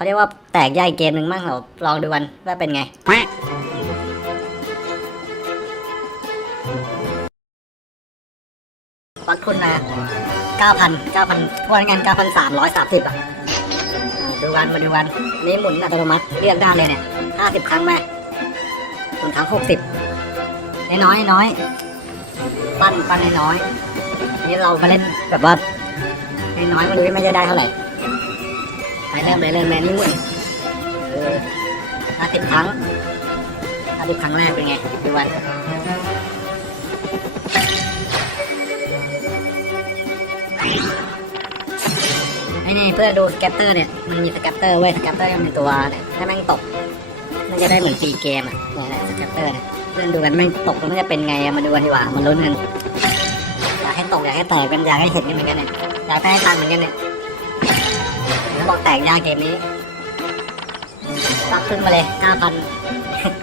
เขาเรียกว่าแตกย่อยเกมหนึ่งมั่งเราลองดูกันว่าเป็นไงวัดทุนมาเก้าพันเก้าพันทวนกันเก้าพันสามร้อยสามสิบอะอ่าดูกันมาดูกันอันนี้หมุนอัตโนมัติเรียกได้เลยเนี่ยห้าสิบครั้งไหมหมุนครั้งหกสิบน้อยๆน้อยๆปั้นปั้นน้อยๆนี่เรามาเล่นแบบว่าน้อยๆมาดูไม่จะได้เท่าไหร่ ไปเริ่มเลยเริ่มเลยนี่มุนเออห้าสิบครั้งห้าสิบครั้งแรกเป็นไงดูกันไอ้นี่เพื่อดูสแกปเตอร์เนี่ย มันมีสแกปเตอร์เว้ยสแกปเตอร์มันเป็นตัวเนี่ยถ้าแม่งตก มันจะได้เหมือนฟรีเกมอะเนี่ยแหละสแกปเตอร์เนี่ยเพื่อนดูกันแม่งตกมันจะเป็นไงมาดูกันดีกว่ามาลุ้นกันอยากให้ตกอยากให้แตกกันอยากให้เห็นกันเหมือนกันเนี่ยอยากให้ตังค์เหมือนกันเนี่ย บอกแตกยาเกมนี้ตักขึ้นมาเลยห้าพัน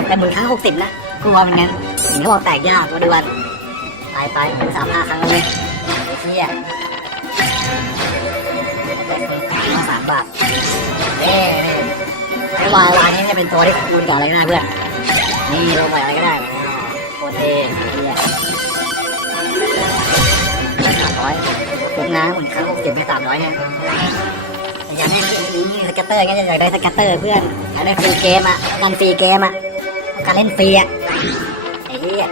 แต่หมุนครั้งหกสิบนะกลัวเหมือนกันเห็นเขาบอกแตกยากมาดูกันไปไปสามห้าครั้งแล้วเลยไอ้เชี่ยสามบาทเน่ไอ้วายลายนี้จะเป็นตัวที่คูณกับอะไรก็ได้เพื่อนนี่ลงไปอะไรก็ได้โคตรเท่เนี่ยสามร้อยคุ้มนะเหมือนครั้งหกสิบไปสามร้อยเนี่ย อยากได้นี่สก็ตเตอร์งั้นอยากได้สก็ตเตอร์เพื่อนอยากได้ฟรีเกมอะการฟรีเกมอะการเล่นฟรีอะไอ้เหี้ย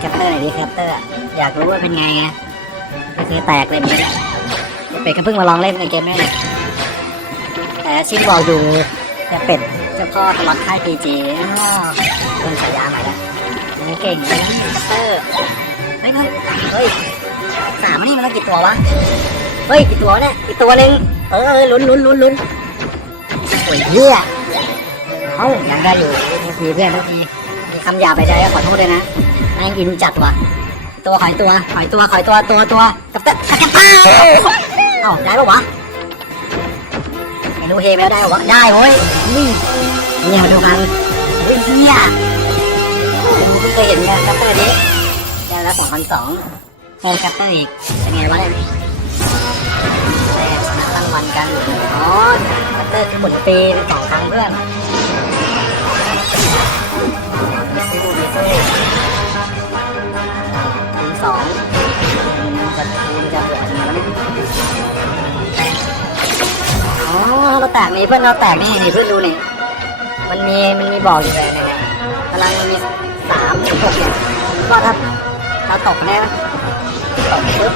แคปเตอร์หนดิแคปเตอร์อยากรู้ว่าเป็นไงไงก็คือแตกเลยมือนกัน เป็ดก็เพิ่งมาลองเล่นในเกมนี้แต่ชิปบอกอยู่แต่เป็ดเจ้าพ่อสล็อตค่ายพีจีเพิ่งฉายาใหม่แล้วมันเก่งเลยนะเตอร์เฮ้ยเฮ้ยเฮ้ยสามอันนี่มันต้องกี่ตัววะเฮ้ยกี่ตัวเนี่ยกี่ตัวหนึ่งเออเออลุ้นลุ้นลุ้นลุ้นโอ้ยเหี้ยเอ้ายังได้อยู่ทุกทีเพื่อนทุกทีมีคำหยาบไปใจก็ขอโทษด้วยนะแม่งอินจัดว่ะตัวหอยตัวหอยตัวหอยตัวตัวตัวกับเตะกับเตะ อ้าได้ปะวะไม่รู้เฮไม่ได้ปะวะ ได้เว้ยนี่นี่มาดูกันเฮ้ยเหี้ยเคยเห็นไงกัปเตอร์นี้ได้แล้วสองพันสองเพิ่มกัปเตอร์อีกเป็นไงวะเนี่ยแรกชนะรางวัลกันอ๋อแคัตเตอร์คือหมุนปีเป็นสองครั้งเพื่อน เราแตกนี่เพื่อนเราแตกนี่นี่เพื่อนดูนี่มันมีมันมีบอกอยู่เลยเนี่ยพลังมันมีสามถึงหกเนี่ยก็ถ้าเราตกแน่ตกปุ๊บ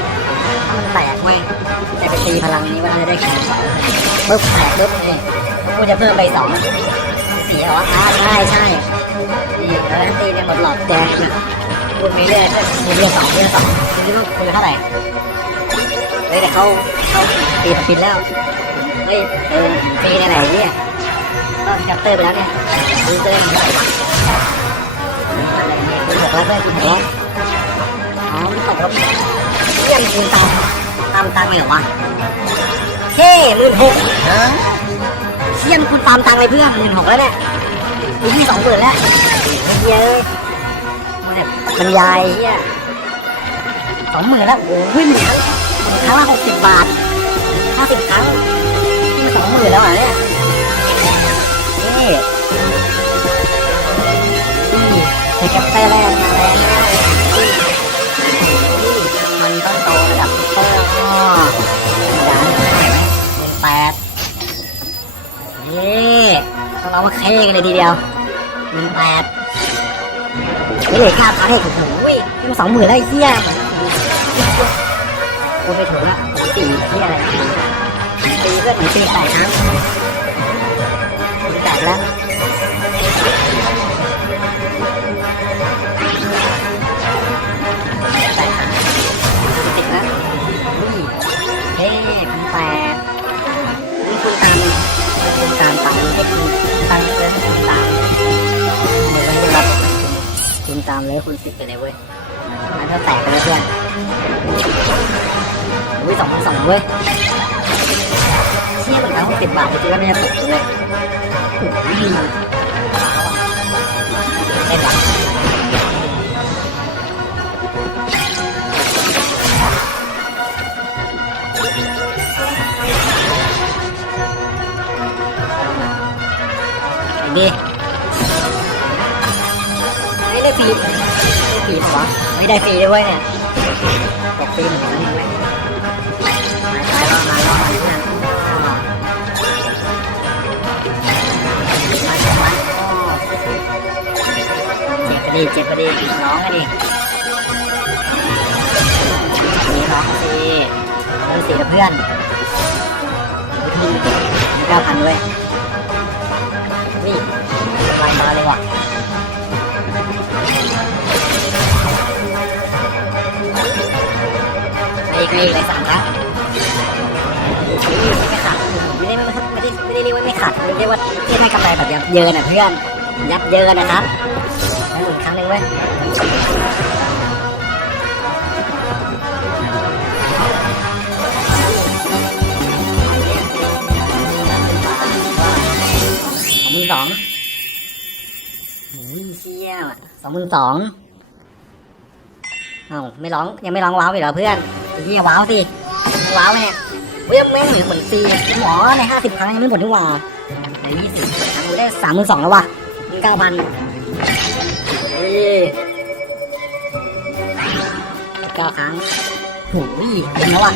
มันแตกเว้ยจะไปตีพลังนี้ว่าเราจะได้แข่งปึ๊บแตกปึ๊บนี่กูจะเพิ่มไปสองสี่เหรออ่าใช่ใช่นี่แล้วตีเนี่ยหมดหลอดแดงนะคุณมีเลือดมีเลือดสองเลือดสองคุณคิดว่าคุณเท่าไหร่เฮ้ยแต่เขาเขาปิดปิดแล้ว เฮ้ยเออฟรีไหนเนี่ยก็จับเตอร์ไปแล้วเนี่ยดูเตอร์เท่าไหร่วคุณหกแล้วเพื่อนคุณหกแล้วอ๋อไม่ตกแล้วเยี่ยมคุณตามตามตังเลยเหรอวะเฮ้หมื่นหกเชี่ยมคุณตามตังเลยเพื่อนหมื่นหกแล้วเนี่ยอีที่สองหมื่นแล้วเฮ้ยมันแบบบรรยายเฮียสองหมื่นแล้วโอ้ยหนึ่งครั้งหนึ่งครั้งละหกสิบบาทห้าสิบครั้ง หมื่นแล้วอะเนี่ยนี่นี่ในแคปเตอร์แรกมาแล้วมันต้องโตระดับเตอร์อ้อร้านเท่าไหร่ไหมหมื่นแปดนี่ต้องเอามาเค้กันเลยทีเดียวหมื่นแปดไม่เลือค่าพันเอกโอ้โหนี่มันสองหมื่นแล้วไอ้เหี้ยกูไปถึงละสี่เหี้ยอะไร ปีก็เหมือนปีแตกครับแตกแล้วแตกครับติดแล้วอุ้ยเฮ้คุณแปดนี่คุณตามคุณตามตังค์ให้คุณตังค์เกินคุณตามเหมือนกันครับคุณตามเลยคุณสิบเลยเว้ยมันก็แตกไปแล้วเพื่อนอุ้ยสองพันสองเว้ย เชี่ยบาทคิดว่าไม่จะติดเลยเล่นแบบดีไม่ได้ฟรีได้ฟรีปะวะไม่ได้ฟรีด้วยเนี่ยแจกฟรีเหมือนกันนี่แหละมาแล้วมาแล้วมาแล้ว ดิเจ็บไปดิน้องกันดินี่น้องสิเพื่อนสิกับเพื่อนเก้าพันด้วยนี่ลายมาเลยว่ะไม่ไม่เลยสามครั้งไม่ขาดไม่ได้ไม่ได้ไม่ได้เรียกว่าไม่ขาดเรียกว่าเรียกให้กำไรแบบยับเยินอะเพื่อนยับเยินนะครับ เว้ยสองหมื่นสองโอ้ยเชี่ยสองหมื่นสองเอ้าไม่ร้องยังไม่ร้องว้าวอีกเหรอเพื่อนไอ้เหี้ยว้าวสิว้าวเนี่ยเว้ยแม่งเหมือนฟรีหมอในห้าสิบครั้งยังไม่หมดทุกว่าในยี่สิบครั้งได้สามหมื่นสองแล้วว่ะเก้าพัน เก้าครั้งโอ้ยเต็มแล้วว่ะ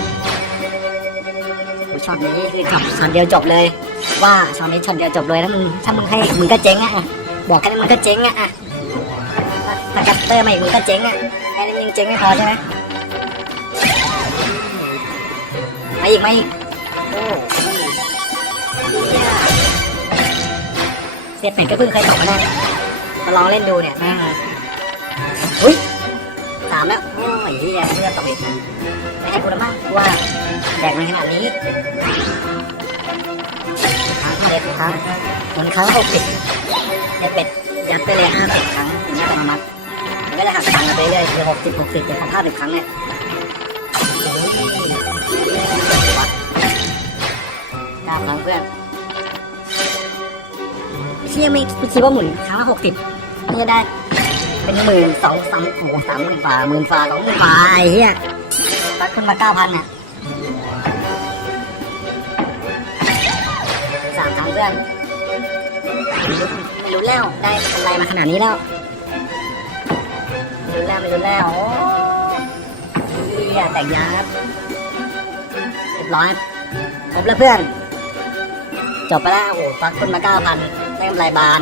ช็อตนี้คือจบช็อตเดียวจบเลย ว่าช็อตนี้ช็อตเดียวจบเลยแล้วมึงถ้ามึงให้มึงก็เจ๊งอะบอกแค่นี้มึงก็เจ๊งอะอะถ้าแกปเตอร์มาอีกมึงก็เจ๊งอะแค่นี้มึงเจ๊งไม่พอใช่ไหมมาอีกมาอีกโอ้เสียเป็ดก็เพิ่งเคยตกมาได้มาลองเล่นดูเนี่ยแม่งามแล้วโอ้ยเฮียเพื่อนตกอีกไม่ให้กูละมั้งว่าแดกมันขนาดนี้ครั้งเด็ดครั้งหมุนครั้งหกสิบเด็ดเป็ดยัดไปเลยห้าสิบครั้งอย่างนี้ยจะมามัดมันก็จะหักตังค์กันไปเรื่อยคือหกสิบหกสิบเป็นของห้าสิบครั้งเนี่ยเก้าครั้งเพื่อนเชี่ยไม่คิดว่าหมุนครั้งละหกสิบนี่จะได้ เป็นหมื่นสองสามโอ้โหสามหมื่นฝ่าหมื่นฝ่าสองหมื่นฝ่าไอ้เหี้ยตัดขึ้นมาเก้าพันเนี่ยสามครั้งเพื่อนไม่รู้แล้วได้กำไรมาขนาดนี้แล้วไม่รู้แล้วไม่รู้แล้วโอ้ยอย่าแต่งยาครับเรียบร้อยครบแล้วเพื่อน จบไปแล้วโอ้โหฟักคนมาเก้าพันได้กำไรบาน